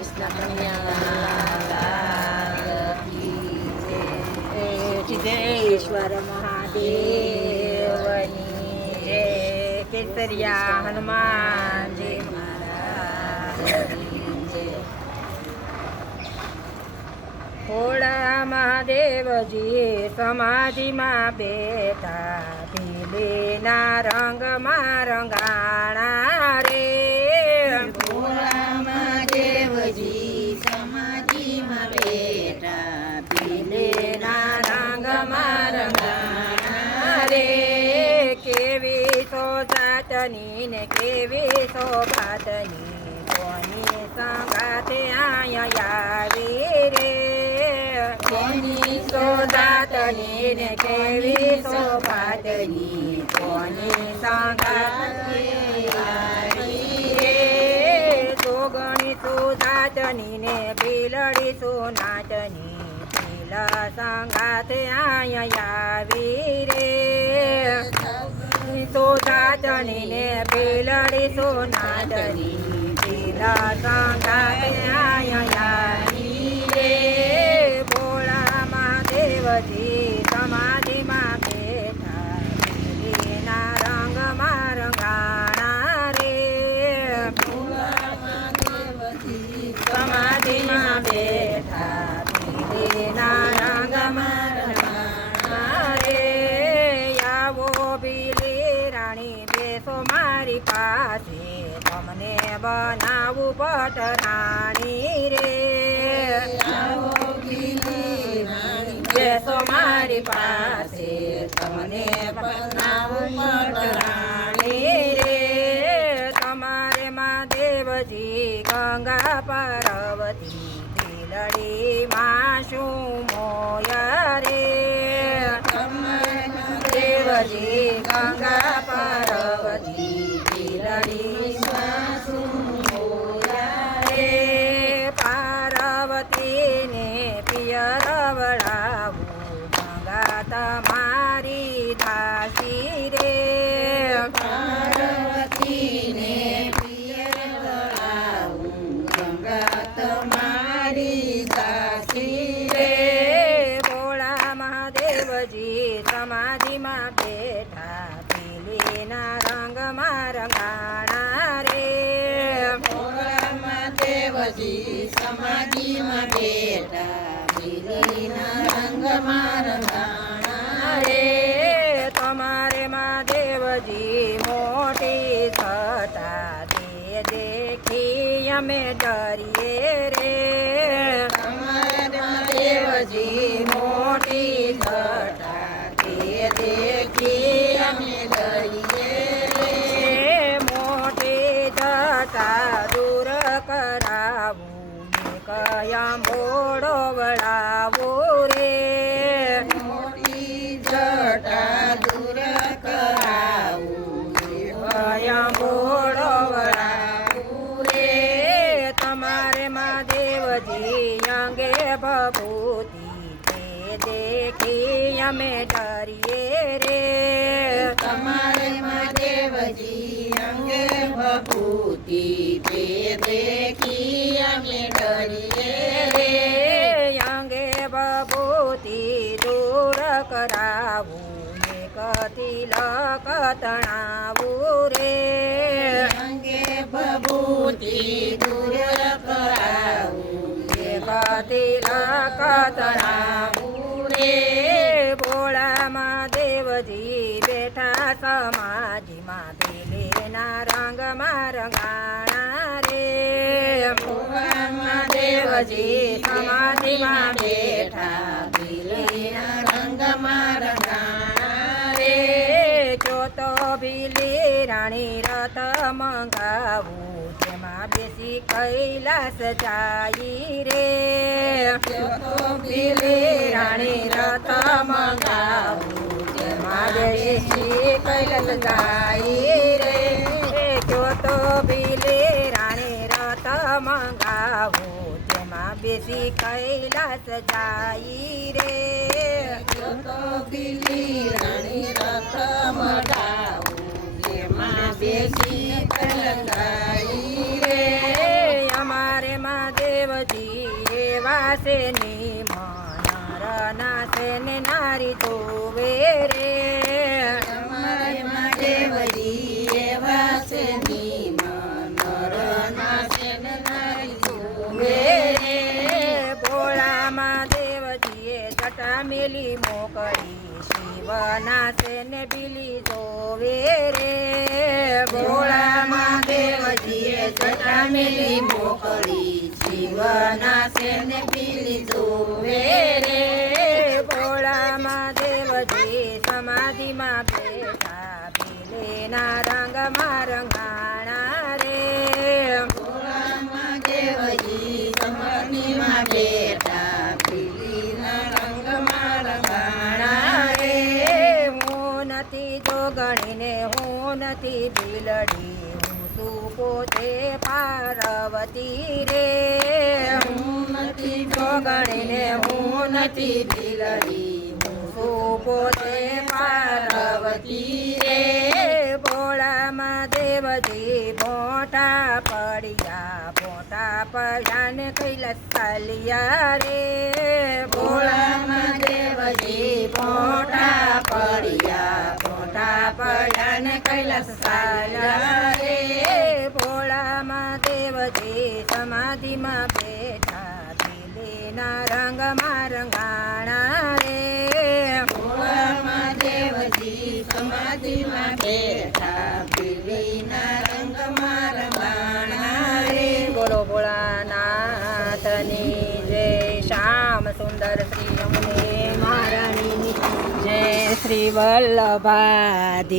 કૃષ્ણ કન્યા સિદ્ધેશ્વર મહાદેવની જય કેસરિયા હનુમાનજી ભોળા મહાદેવજી સમાધિમાં બેઠા પીલીના રંગમાં રંગાણા સોજાતની ને કેવી સોગાતની કોની સંગાતે આયા આવી રે? કોની સોગાતની ને કેવી સોગાતની કોની સંગાતે રે? સોગણી સુદાતની ને પીલડી સુનાતની, પીલા સંગાતે આયા આવી રે? સોદાતની ને સોના સુનાતની પીલા સંગાતે બનાવું પટરાણી રે. બેસો મારી પાસે તમને પટરાણી રે. તમારે મહાદેવજી ગંગા પાર્વતી લડી માં શું મોયા રે? દેવજી ગંગા પાર્વતી મહાદેવજી સમાધિમાં બેઠા પીલીના રંગમાં રંગાણા રે. દેવજી સમાધિમાં બેઠા પીલીના રંગમાં રંગાણા રે. તમારે મહાદેવજી મોટી થતા તે દેખી અમે ડરીએ રે. તમારે દેવજી કરાવું ને કયા મોડો વળાવું રે મોટી જટા દૂર કરાવું કયા મોડો વળાવું રે તમારે મહાદેવજી અંગે ભભૂતિ તે દેખી અમે ડરીએ રે તમારે દેવજી અંગે ભભૂતિ તિલક તણાવું રે. અંગે ભભૂતિ દૂર કરાવું. તિલક તણાવું રે. ભોળામાં દેવજી બેઠા સમાધિમાં પેલેના રંગમાં રંગાણા રે. ભોળામાં દેવજી સમાધિમાં બેઠા તેમાં કૈલાસ જાય રે. રાણી રથ મંગાવું. તેમાં બેસી કૈલાસ જાઈ રે. જોતો બિલે રાણી રથ મંગાવું. તેમાં બેસી કૈલાસ જાઈ રે. બિલી રાણી રથ મંગાવું. જેમાં બેસી કલંગાઈ છે ને નારી ધોવે રે. અમારે માં દેવજી છે ને નારી તો વેરે મેલી મોકળી શિવના છે ને બિલી જોવે રે. ભોળામાં દેવજીએ જટા મેલી મોકળી શિવના સેને પીલી જોવે રે ભોળામાં દેવજી સમાધિમાં બેઠા પીલેના રંગમાં રંગાણા રે. ભોળામાં દેવજી સમાધિમાં બેઠા પીલીના રંગમાં રંગાણા રે. હું નથી જોગણીને, હું નથી બિલડી શું પોતે પાર્વતી રે. હું નથી જોગણીને હું નથી બિલડી હું હું પોતે પાર્વતી રે. ભોળામાં દેવજી મોટા પડ્યા મોટા પડ્યા ને કૈલાસ ચાલ્યા રે. ભોળામાં દેવજી મોટા પડ્યા મોટા પડ્યા ને કૈલાસ રે ભોળામાં દેવજી સમાધિમાં બેઠા દિલીના રંગમાં રંગાણા રે ભોળામાં દેવજી સમાધિમાં બેઠા શ્રી વલ્લભાધી